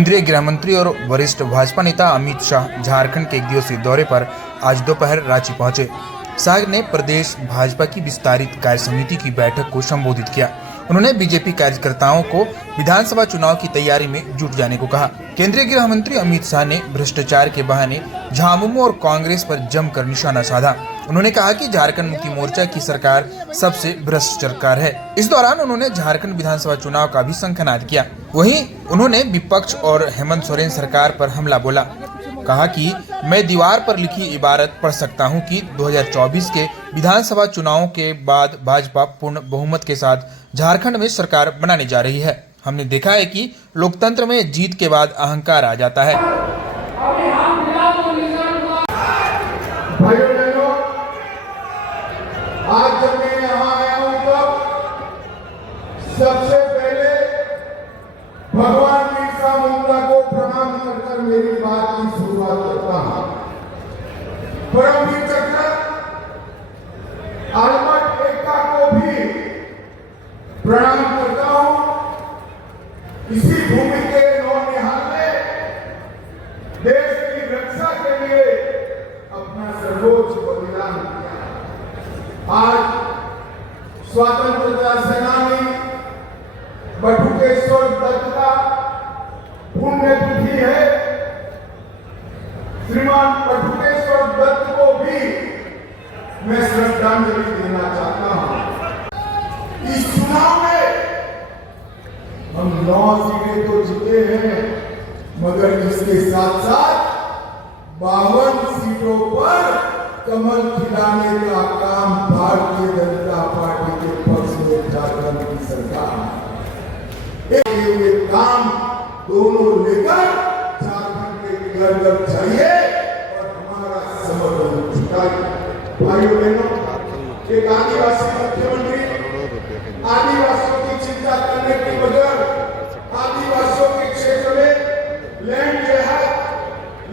केंद्रीय गृह मंत्री और वरिष्ठ भाजपा नेता अमित शाह झारखंड के एक दिवसीय दौरे पर आज दोपहर रांची पहुंचे। शाह ने प्रदेश भाजपा की विस्तारित कार्य समिति की बैठक को संबोधित किया। उन्होंने बीजेपी कार्यकर्ताओं को विधानसभा चुनाव की तैयारी में जुट जाने को कहा। केंद्रीय गृह मंत्री अमित शाह ने भ्रष्टाचार के बहाने झामुमो और कांग्रेस पर जमकर निशाना साधा। उन्होंने कहा कि झारखंड मुक्ति मोर्चा की सरकार सबसे भ्रष्ट सरकार है। इस दौरान उन्होंने झारखंड विधानसभा चुनाव का भी शंखनाद किया। वहीं उन्होंने विपक्ष और हेमंत सोरेन सरकार पर हमला बोला। कहा कि मैं दीवार पर लिखी इबारत पढ़ सकता हूं कि 2024 के विधानसभा चुनावों के बाद भाजपा पूर्ण बहुमत के साथ झारखंड में सरकार बनाने जा रही है। हमने देखा है कि लोकतंत्र में जीत के बाद अहंकार आ जाता है। आज जब मैं यहाँ आया हूँ तब सबसे पहले भगवान बिरसा मुंडा को प्रणाम कर मेरी बात की शुरुआत करता हूँ। परमवीर चक्र आलमट एकता को भी प्रणाम करता हूँ। इसी भूमि के नौनिहाल ने देश की रक्षा के लिए अपना सर्वोच्च बलिदान किया। आज स्वतंत्रता सेनानी बटुकेश्वर दत्त का पुण्यतिथि है। श्रीमान बटुकेश्वर दत्त को भी मैं श्रद्धांजलि देना चाहता हूं। इस चुनाव में हम 9 सीटें तो जीते हैं, मगर इसके साथ साथ 52 सीटों पर कमल खिलाने का काम भारतीय जनता पार्टी के पक्ष में झारखंड की सरकार ये काम दोनों लेकर झारखंड के घर चाहिए और हमारा समर्थन जुटाइए। भाइयों बहनों, एक आदिवासी मुख्यमंत्री आदिवासियों की चिंता करने के बगैर आदिवासियों के क्षेत्र में लैंड जेहाद,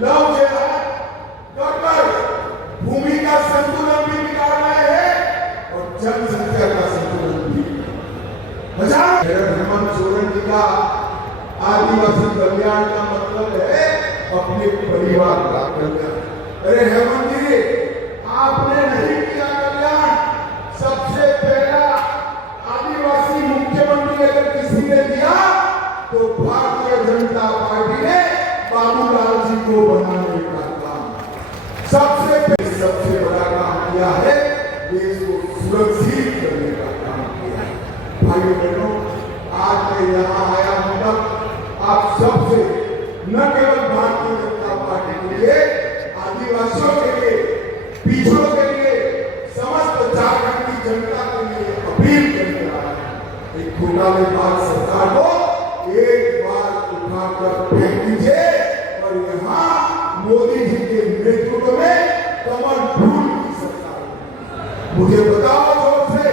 लव जेहाद कर भूमि का संतुलन भी बिगाड़ रहे हैं और जनसंख्या का संतुलन भी। हेमंत सोरेन जी का आदिवासी कल्याण का मतलब है अपने परिवार का कल्याण। अरे हेमंत जी, आपने नहीं किया कल्याण। सबसे पहला आदिवासी मुख्यमंत्री अगर किसी ने दिया तो भारतीय जनता पार्टी ने बाबूलाल जी को बनाने का काम सबसे बड़ा काम किया है। देश को सुरक्षित करने का काम किया है। भाइयों बहनों, आज मैं यहाँ आया हूँ तब आप सबसे न केवल भारतीय जनता पार्टी के लिए, आदिवासियों के लिए, पिछड़ों के लिए, समस्त झारखंड की जनता के लिए अपील करने आया हूँ। एक घोटालेबाज सरकार को एक बार उठाकर फेंक दीजिए और यहाँ मोदी जी के नेतृत्व में कमल फूल की सरकार। मुझे बताओ जोर से,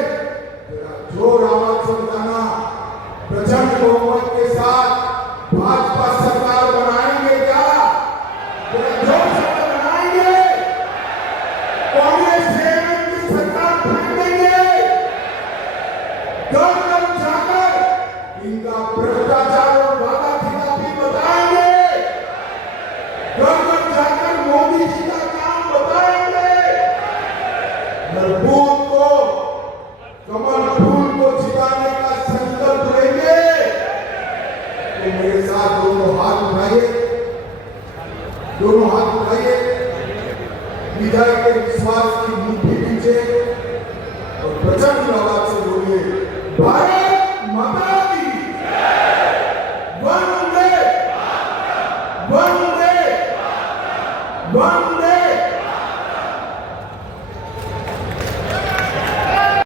जोर आवाज से बताना, प्रचंड बहुमत के साथ भाजपा सरकार बनाएंगे क्या? जोर से बनाएंगे? कांग्रेस की सरकार फेंक देंगे? घर घर जाकर इनका भ्रष्टाचार और वादा खिलाफी बताएंगे? घर घर जाकर मोदी जी का काम बताएंगे? मजबूत को, कमल फूल को जिताने का संकल्प लेंगे तो मेरे साथ दोनों हाथ उठाइए, दोनों हाथ उठाइए, विजय के विश्वास की मुट्ठी दीजिए और प्रचंड आवाज से बोलिए, भारत माता की वंदे वंदे वंदे।